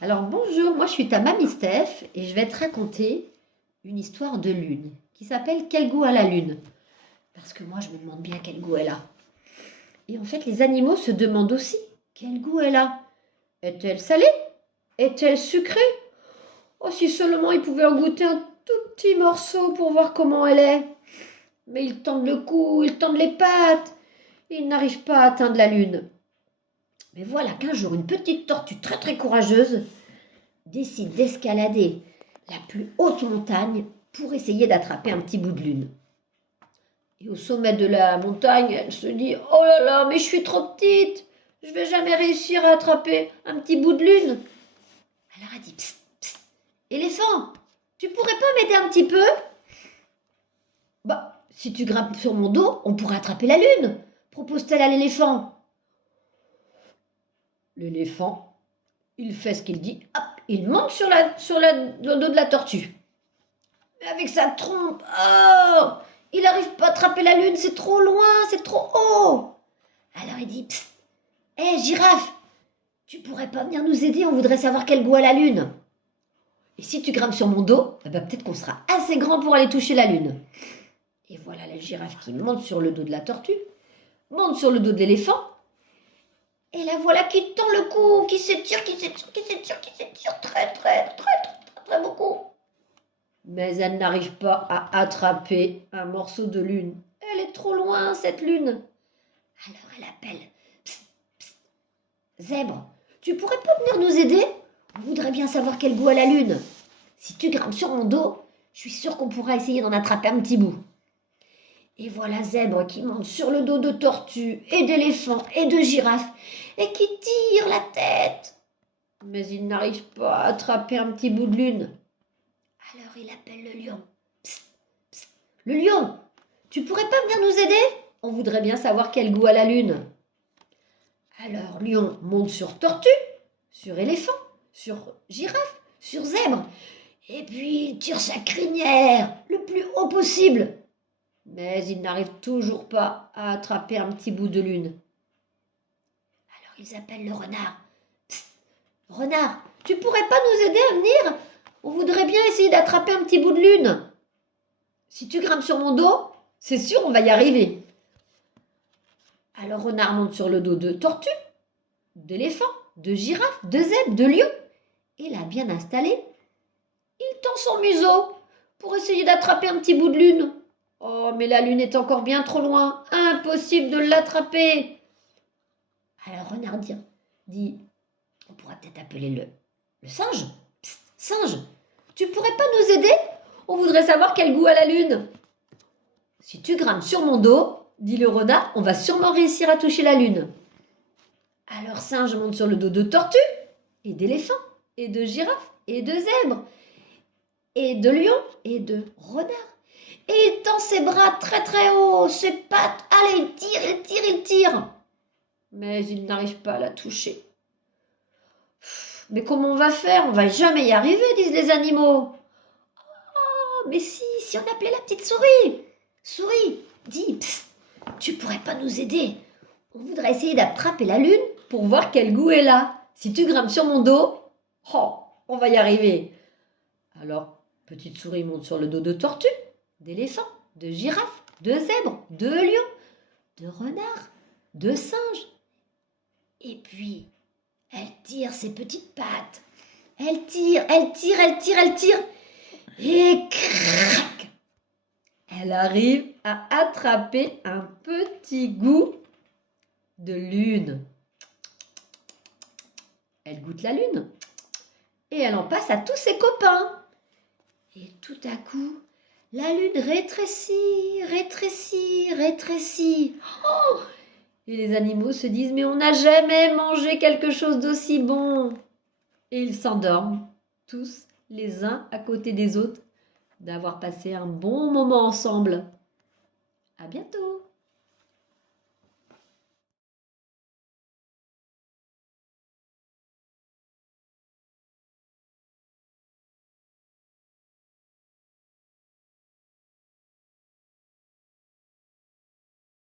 Alors bonjour, moi je suis ta mamie Steph et je vais te raconter une histoire de lune qui s'appelle Quel goût a la lune? Parce que moi je me demande bien quel goût elle a. Et en fait les animaux se demandent aussi quel goût elle a. Est-elle salée? Est-elle sucrée? Oh si seulement ils pouvaient en goûter un tout petit morceau pour voir comment elle est. Mais ils tendent le cou, ils tendent les pattes, ils n'arrivent pas à atteindre la lune. Mais voilà qu'un jour une petite tortue très très courageuse décide d'escalader la plus haute montagne pour essayer d'attraper un petit bout de lune. Et au sommet de la montagne, elle se dit « Oh là là, mais je suis trop petite, je vais jamais réussir à attraper un petit bout de lune. » Alors elle dit « Psst, psst, éléphant, tu pourrais pas m'aider un petit peu ?»« Bah, si tu grimpes sur mon dos, on pourrait attraper la lune, propose-t-elle à l'éléphant. L'éléphant, il fait ce qu'il dit, hop, il monte sur le dos de la tortue. Mais avec sa trompe, oh, il n'arrive pas à attraper la lune, c'est trop loin, c'est trop haut. Alors il dit, psst, hé girafe, tu pourrais pas venir nous aider, on voudrait savoir quel goût a la lune. Et si tu grimpes sur mon dos, eh ben, peut-être qu'on sera assez grand pour aller toucher la lune. Et voilà la girafe qui monte sur le dos de la tortue, monte sur le dos de l'éléphant, et la voilà qui tend le cou, qui s'étire, très beaucoup. Mais elle n'arrive pas à attraper un morceau de lune. Elle est trop loin, cette lune. Alors elle appelle. Psst, psst, Zèbre, tu pourrais pas venir nous aider? On voudrait bien savoir quel goût a la lune. Si tu grimpes sur mon dos, je suis sûre qu'on pourra essayer d'en attraper un petit bout. Et voilà Zèbre qui monte sur le dos de tortue et d'éléphant et de girafe et qui tire la tête. Mais il n'arrive pas à attraper un petit bout de lune. Alors il appelle le lion. Psst, psst. Le lion, tu pourrais pas venir nous aider? On voudrait bien savoir quel goût a la lune. Alors lion monte sur tortue, sur éléphant, sur girafe, sur zèbre. Et puis il tire sa crinière le plus haut possible. Mais il n'arrive toujours pas à attraper un petit bout de lune. Alors ils appellent le renard. Psst, renard, tu pourrais pas nous aider à venir? On voudrait bien essayer d'attraper un petit bout de lune. Si tu grimpes sur mon dos, c'est sûr on va y arriver. Alors renard monte sur le dos de tortue, d'éléphant, de girafe, de zèbre, de lion. Et là, bien installé, il tend son museau pour essayer d'attraper un petit bout de lune. Oh, mais la lune est encore bien trop loin. Impossible de l'attraper. Alors renard dit, on pourra peut-être appeler le singe. Psst, singe, tu pourrais pas nous aider? On voudrait savoir quel goût a la lune. Si tu grimpes sur mon dos, dit le renard, on va sûrement réussir à toucher la lune. Alors singe monte sur le dos de tortue, et d'éléphant, et de girafe, et de zèbre, et de lion, et de renard. Et il tend ses bras très très haut, ses pattes, allez, il tire. Mais il n'arrive pas à la toucher. Mais comment on va faire? On va jamais y arriver, disent les animaux. Oh, mais si on appelait la petite souris. Souris, dis, psst, tu pourrais pas nous aider? On voudrait essayer d'attraper la lune pour voir quel goût elle a. Si tu grimpes sur mon dos, oh, on va y arriver. Alors, petite souris monte sur le dos de tortue, d'éléphant, de girafe, de zèbre, de lion, de renard, de singe. Et puis, elle tire ses petites pattes. Elle tire. Et crac! Elle arrive à attraper un petit goût de lune. Elle goûte la lune et elle en passe à tous ses copains. Et tout à coup, la lune rétrécit. Oh! Et les animaux se disent, mais on n'a jamais mangé quelque chose d'aussi bon. Et ils s'endorment, tous les uns à côté des autres, d'avoir passé un bon moment ensemble. À bientôt!